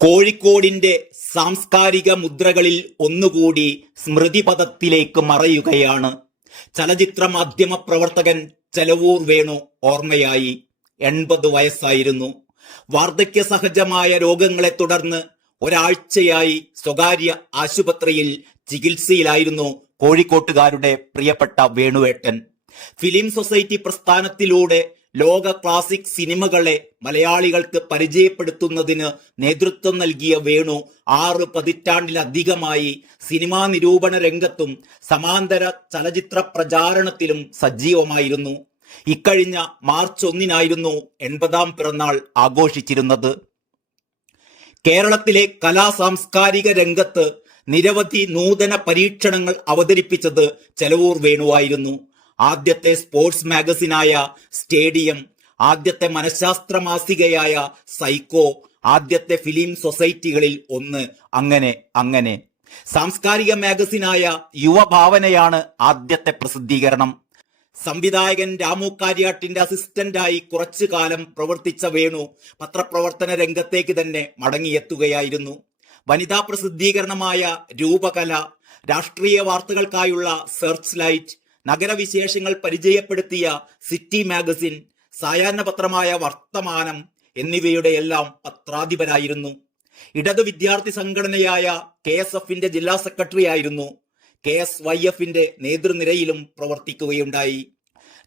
കോഴിക്കോടിന്റെ സാംസ്കാരിക മുദ്രകളിൽ ഒന്നുകൂടി സ്മൃതിപഥത്തിലേക്ക് മറയുകയാണ്. ചലച്ചിത്ര മാധ്യമ പ്രവർത്തകൻ ചെലവൂർ വേണു ഓർമ്മയായി. 80 വയസ്സായിരുന്നു. വാർദ്ധക്യ സഹജമായ രോഗങ്ങളെ തുടർന്ന് ഒരാഴ്ചയായി സ്വകാര്യ ആശുപത്രിയിൽ ചികിത്സയിലായിരുന്നു കോഴിക്കോട്ടുകാരുടെ പ്രിയപ്പെട്ട വേണുവേട്ടൻ. ഫിലിം സൊസൈറ്റി പ്രസ്ഥാനത്തിലൂടെ ലോക ക്ലാസിക് സിനിമകളെ മലയാളികൾക്ക് പരിചയപ്പെടുത്തുന്നതിന് നേതൃത്വം നൽകിയ വേണു 6 പതിറ്റാണ്ടിലധികമായി സിനിമാ നിരൂപണ രംഗത്തും സമാന്തര ചലച്ചിത്ര പ്രചാരണത്തിലും സജീവമായിരുന്നു. ഇക്കഴിഞ്ഞ മാർച്ച് 1-നായിരുന്നു 80-ാം പിറന്നാൾ ആഘോഷിച്ചിരുന്നത്. കേരളത്തിലെ കലാ സാംസ്കാരിക രംഗത്ത് നിരവധി നൂതന പരീക്ഷണങ്ങൾ അവതരിപ്പിച്ചത് ചെലവൂർ വേണുവായിരുന്നു. ആദ്യത്തെ സ്പോർട്സ് മാഗസിനായ സ്റ്റേഡിയം, ആദ്യത്തെ മനഃശാസ്ത്ര മാസികയായ സൈക്കോ, ആദ്യത്തെ ഫിലിം സൊസൈറ്റികളിൽ ഒന്ന്, അങ്ങനെ സാംസ്കാരിക മാഗസിനായ യുവഭാവനയാണ് ആദ്യത്തെ പ്രസിദ്ധീകരണം. സംവിധായകൻ രാമു കാര്യാട്ടിന്റെ അസിസ്റ്റന്റായി കുറച്ചു കാലം പ്രവർത്തിച്ച വേണു പത്രപ്രവർത്തന രംഗത്തേക്ക് തന്നെ മടങ്ങിയെത്തുകയായിരുന്നു. വനിതാ പ്രസിദ്ധീകരണമായ രൂപകല, രാഷ്ട്രീയ വാർത്തകൾക്കായുള്ള സെർച്ച് ലൈറ്റ്, നഗരവിശേഷങ്ങൾ പരിചയപ്പെടുത്തിയ സിറ്റി മാഗസിൻ, സായാഹ്ന പത്രമായ വർത്തമാനം എന്നിവയുടെ എല്ലാം പത്രാധിപരായിരുന്നു. ഇടതു വിദ്യാർത്ഥി സംഘടനയായ KSFന്റെ ജില്ലാ സെക്രട്ടറി ആയിരുന്നു. KSYFന്റെ നേതൃനിരയിലും പ്രവർത്തിക്കുകയുണ്ടായി.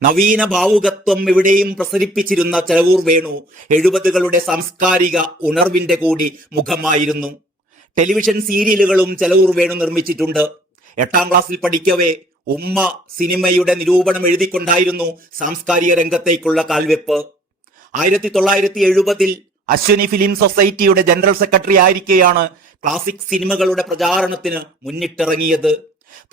നവീന ഭാവുകത്വം എവിടെയും പ്രസരിപ്പിച്ചിരുന്ന ചെലവൂർ വേണു 70കളുടെ സാംസ്കാരിക ഉണർവിന്റെ കൂടി മുഖമായിരുന്നു. ടെലിവിഷൻ സീരിയലുകളും ചെലവൂർ വേണു നിർമ്മിച്ചിട്ടുണ്ട്. 8ാം ക്ലാസ്സിൽ പഠിക്കവേ ഉമ്മ സിനിമയുടെ നിരൂപണം എഴുതിക്കൊണ്ടായിരുന്നു സാംസ്കാരിക രംഗത്തേക്കുള്ള കാൽവെപ്പ്. 1970-ൽ അശ്വിനി ഫിലിം സൊസൈറ്റിയുടെ ജനറൽ സെക്രട്ടറി ആയിരിക്കെയാണ് ക്ലാസിക് സിനിമകളുടെ പ്രചാരണത്തിന് മുന്നിട്ടിറങ്ങിയത്.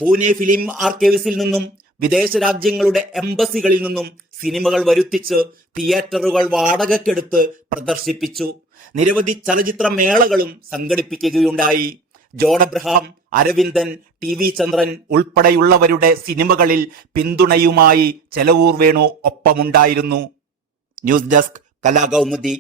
പൂനെ ഫിലിം ആർക്കൈവ്സിൽ നിന്നും വിദേശ രാജ്യങ്ങളുടെ എംബസികളിൽ നിന്നും സിനിമകൾ വരുത്തിച്ച് തിയേറ്ററുകൾ വാടകയ്ക്കെടുത്ത് പ്രദർശിപ്പിച്ചു. നിരവധി ചലച്ചിത്ര മേളകളും സംഘടിപ്പിക്കുകയുണ്ടായി. ജോൺ അബ്രഹാം, അരവിന്ദൻ, TV ചന്ദ്രൻ ഉൾപ്പെടെയുള്ളവരുടെ സിനിമകളിൽ പിന്തുണയുമായി ചെലവൂർ വേണു ഒപ്പമുണ്ടായിരുന്നു. News desk, Kalakaumudi.